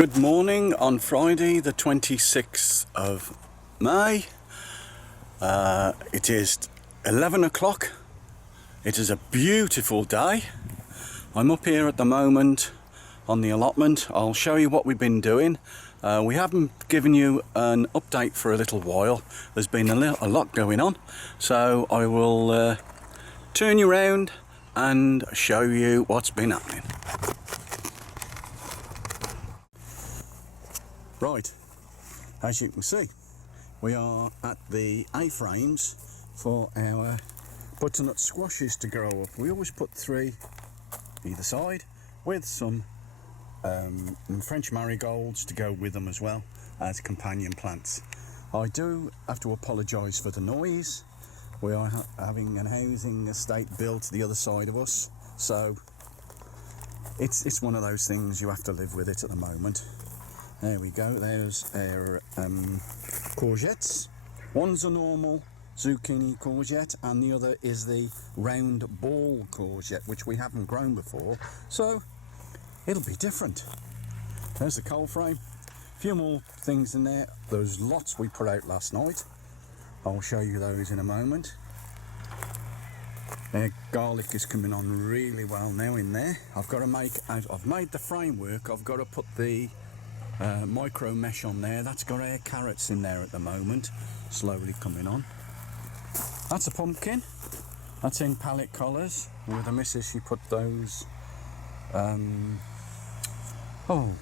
Good morning on Friday the 26th of May. It is 11 o'clock. It is a beautiful day. I'm up here at the moment on the allotment. I'll show you what we've been doing. We haven't given you an update for a little while. There's been a lot going on, so I will turn you around and show you what's been happening. Right, as you can see, we are at the Aframes for our butternut squashes to grow up. We always put 3 either side with some French marigolds to go with them as well as companion plants. I do have to apologise for the noise. We are having an housing estate built to the other side of us, so it's one of those things, you have to live with it at the moment. There we go, there's our courgettes. One's a normal zucchini courgette and the other is the round ball courgette, which we haven't grown before, so it'll be different. There's the cold frame, a few more things in there. Those lots we put out last night, I'll show you those in a moment. Garlic is coming on really well now in there. I've made the framework, I've got to put the micro mesh on there. That's got our carrots in there at the moment, slowly coming on. That's a pumpkin, that's in palette colours. With the missus, she put those oh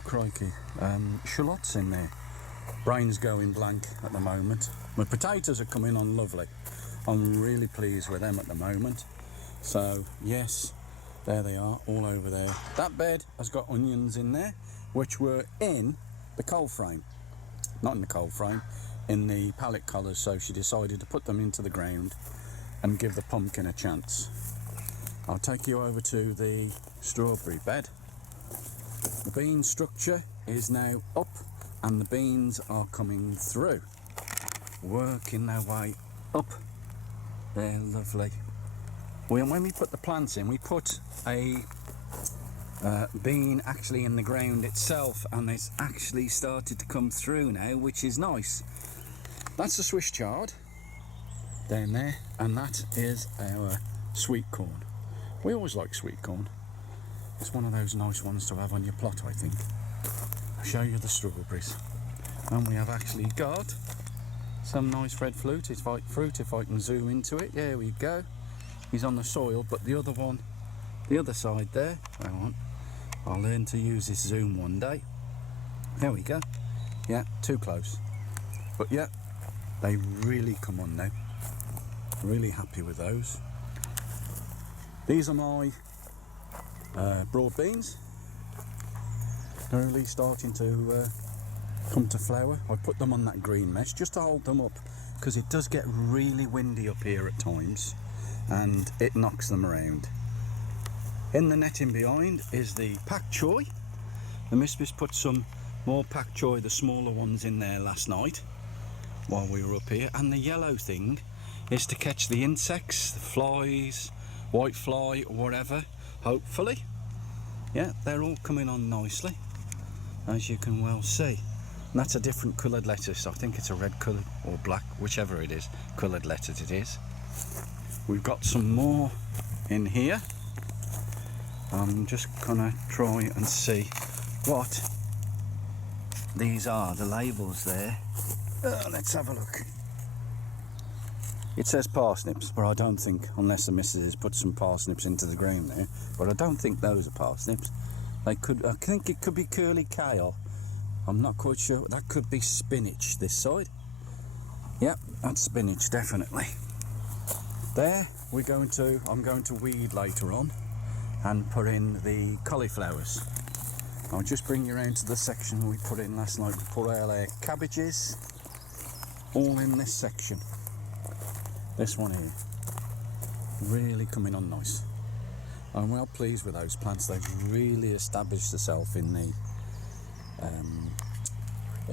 crikey, shallots in there. Brain's going blank at the moment. My potatoes are coming on lovely. I'm really pleased with them at the moment. So yes, there they are, all over there. That bed has got onions in there, which were in the cold frame, not in the cold frame, in the palette colours, so she decided to put them into the ground and give the pumpkin a chance. I'll take you over to the strawberry bed. The bean structure is now up and the beans are coming through, working their way up. They're lovely. When we put the plants in, we put a bean actually in the ground itself, and it's actually started to come through now, which is nice. That's the Swiss chard down there, and that is our sweet corn. We always like sweet corn. It's one of those nice ones to have on your plot, I think. I'll show you the strawberries. And we have actually got some nice red fruit if I can zoom into it. There we go. He's on the soil, but the other one, the other side there, hang on, I'll learn to use this zoom one day. There we go. Yeah, too close. But yeah, they really come on now. Really happy with those. These are my broad beans. They're really starting to come to flower. I put them on that green mesh just to hold them up, because it does get really windy up here at times and it knocks them around. In the netting behind is the pak choy. The mistress put some more pak choy, the smaller ones, in there last night while we were up here, and the yellow thing is to catch the insects, the flies, white fly or whatever, hopefully. Yeah, they're all coming on nicely, as you can well see. And that's a different coloured lettuce. I think it's a red colour or black, whichever it is, coloured lettuce it is. We've got some more in here. I'm just gonna try and see what these are, the labels there. Let's have a look. It says parsnips, but I don't think, unless the missus has put some parsnips into the ground there, but I don't think those are parsnips. They could, I think it could be curly kale. I'm not quite sure. That could be spinach this side. Yep, that's spinach, definitely. There, I'm going to weed later on and put in the cauliflowers. I'll just bring you around to the section we put in last night. We put all our cabbages, all in this section. This one here, really coming on nice. I'm well pleased with those plants. They've really established themselves in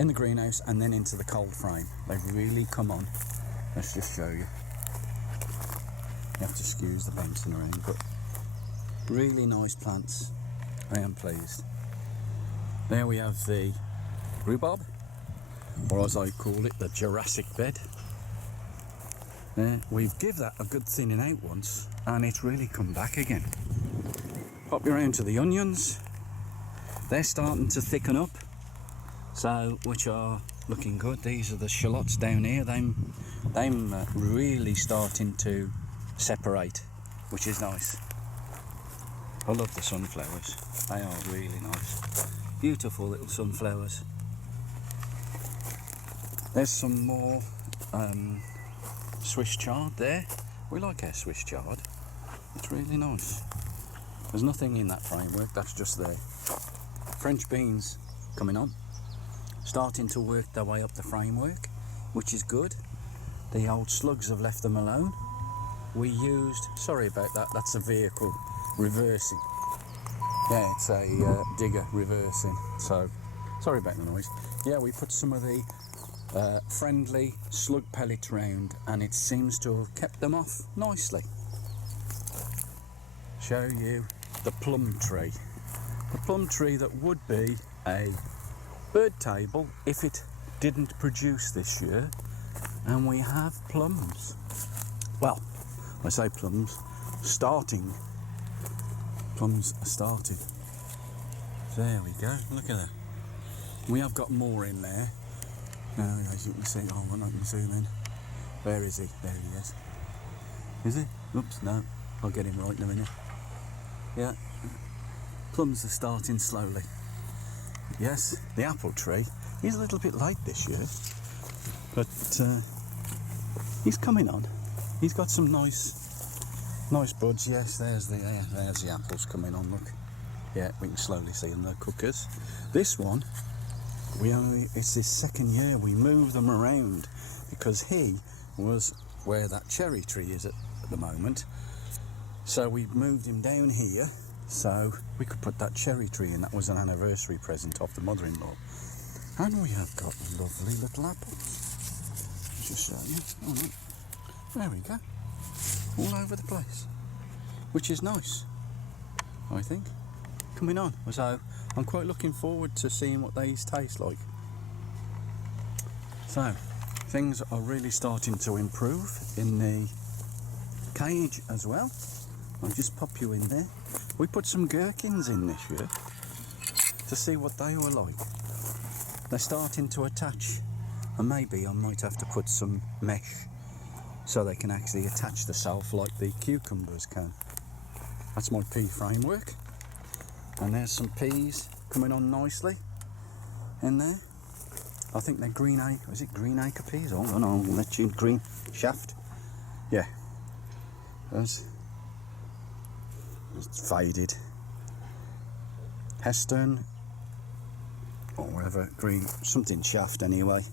the greenhouse and then into the cold frame. They've really come on. Let's just show you. You have to excuse the bouncing around, but really nice plants. I am pleased. There we have the rhubarb, or as I call it, the Jurassic bed. We've give that a good thinning out once and it's really come back again. Pop you around to the onions. They're starting to thicken up, so which are looking good. These are the shallots down here. Them really starting to separate, which is nice. I love the sunflowers. They are really nice. Beautiful little sunflowers. There's some more Swiss chard there. We like our Swiss chard. It's really nice. There's nothing in that framework, that's just there. French beans coming on. Starting to work their way up the framework, which is good. The old slugs have left them alone. We used, sorry about that, that's a vehicle reversing. Yeah, it's a digger reversing, so sorry about the noise. Yeah, we put some of the friendly slug pellets round and it seems to have kept them off nicely. Show you the plum tree. The plum tree that would be a bird table if it didn't produce this year, and we have plums. Well, I say plums, starting. Plums are started. There we go, look at that. We have got more in there. Now, as you can see, oh, I'm not going to zoom in. Where is he? There he is. Is he? Oops, no. I'll get him right in a minute. Yeah. Plums are starting slowly. Yes, the apple tree, he's a little bit late this year, but he's coming on. He's got some nice buds. Yes, there's the apples coming on, look. Yeah, we can slowly see them, they're cookers. This one, it's his second year. We move them around because he was where that cherry tree is at the moment. So we moved him down here so we could put that cherry tree in. That was an anniversary present off the mother-in-law. And we have got lovely little apples. Just show you. Oh, no. There we go. All over the place. Which is nice, I think. Coming on. So I'm quite looking forward to seeing what these taste like. So things are really starting to improve in the cage as well. I'll just pop you in there. We put some gherkins in this year to see what they were like. They're starting to attach, and maybe I might have to put some mesh so they can actually attach themselves like the cucumbers can. That's my pea framework. And there's some peas coming on nicely in there. I think they're green acre, is it green acre peas? Oh, no, I'll let you, green shaft. Yeah. It's faded. Heston, or whatever, green, something shaft anyway.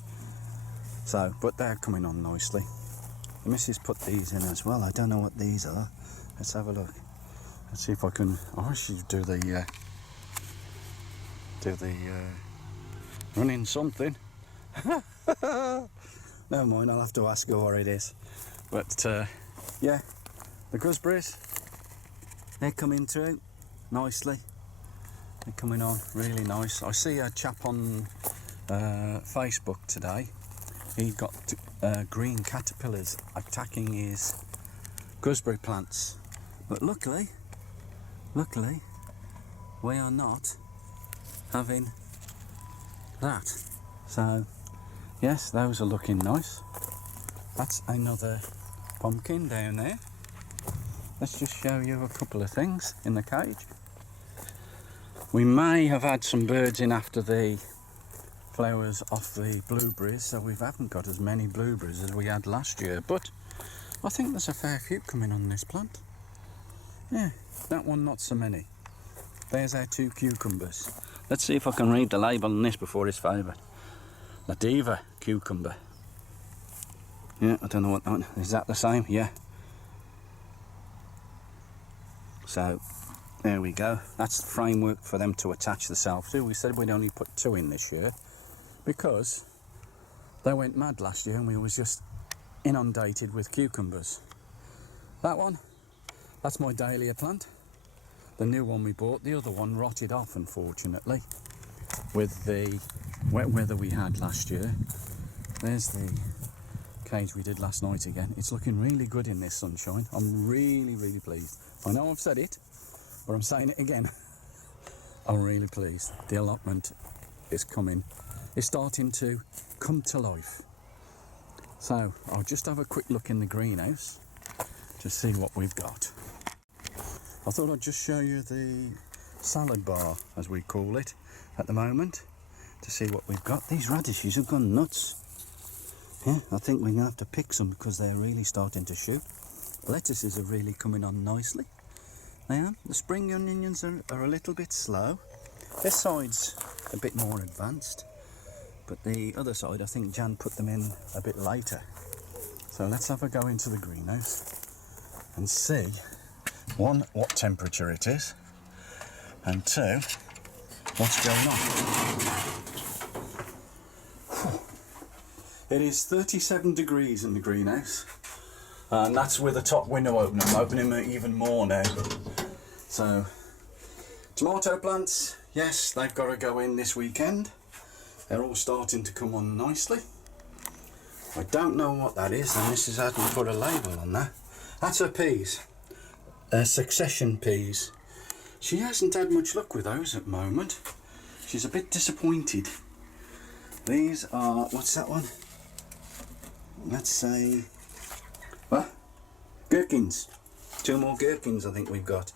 So, but they're coming on nicely. The missus put these in as well. I don't know what these are. Let's have a look. Let's see if I can. I should do the running something. Never mind. I'll have to ask her what it is. But yeah, the gooseberries, they're coming through nicely. They're coming on really nice. I see a chap on Facebook today. He got green caterpillars attacking his gooseberry plants, but luckily we are not having that. So yes, those are looking nice. That's another pumpkin down there. Let's just show you a couple of things in the cage. We may have had some birds in after the flowers off the blueberries, so we haven't got as many blueberries as we had last year, but I think there's a fair few coming on this plant. Yeah, that one not so many. There's our two cucumbers. Let's see if I can read the label on this before it's favoured. La Diva cucumber. Yeah, I don't know what that one is. That the same? Yeah. So there we go. That's the framework for them to attach themselves to. We said we'd only put 2 in this year because they went mad last year and we was just inundated with cucumbers. That one, that's my Dahlia plant. The new one we bought. The other one rotted off, unfortunately. with the wet weather we had last year. There's the cage we did last night again. It's looking really good in this sunshine. I'm really, really pleased. I know I've said it, but I'm saying it again. I'm really pleased. The allotment is coming. It's starting to come to life. So I'll just have a quick look in the greenhouse to see what we've got. I thought I'd just show you the salad bar, as we call it at the moment, to see what we've got. These radishes have gone nuts. Yeah, I think we're going to have to pick some because they're really starting to shoot. Lettuces are really coming on nicely. They are. The spring onions are a little bit slow. This side's a bit more advanced, but the other side, I think Jan put them in a bit later. So let's have a go into the greenhouse and see, one, what temperature it is, and two, what's going on. It is 37 degrees in the greenhouse, and that's with a top window open. I'm opening it even more now. So, tomato plants, yes, they've got to go in this weekend. They're all starting to come on nicely. I don't know what that is, and Mrs. hasn't put a label on that. That's her peas, succession peas. She hasn't had much luck with those at the moment. She's a bit disappointed. These are, what's that one? Let's say, what? Gherkins. 2 more gherkins I think we've got.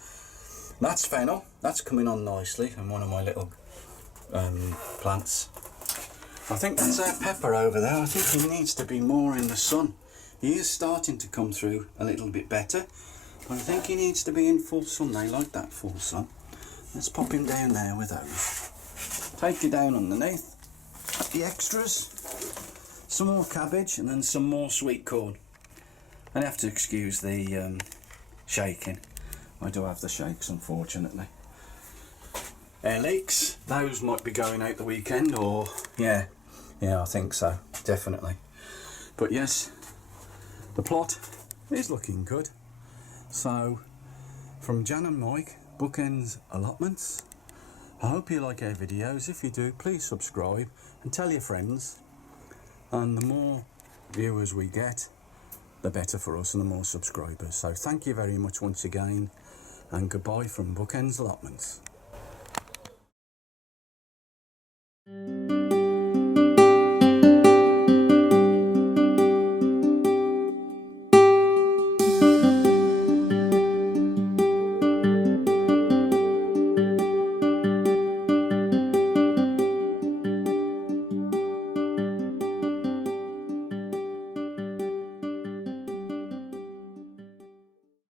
That's fennel. That's coming on nicely, and one of my little plants. I think that's our pepper over there. I think he needs to be more in the sun. He is starting to come through a little bit better, but I think he needs to be in full sun. They like that full sun. Let's pop him down there with those. Take you down underneath at the extras. Some more cabbage and then some more sweet corn. I have to excuse the shaking. I do have the shakes, unfortunately. Air leeks, those might be going out the weekend, or yeah, I think so, definitely. But yes, the plot is looking good. So, from Jan and Mike, Bookends Allotments, I hope you like our videos. If you do, please subscribe and tell your friends. And the more viewers we get, the better for us and the more subscribers. So thank you very much once again, and goodbye from Bookends Allotments.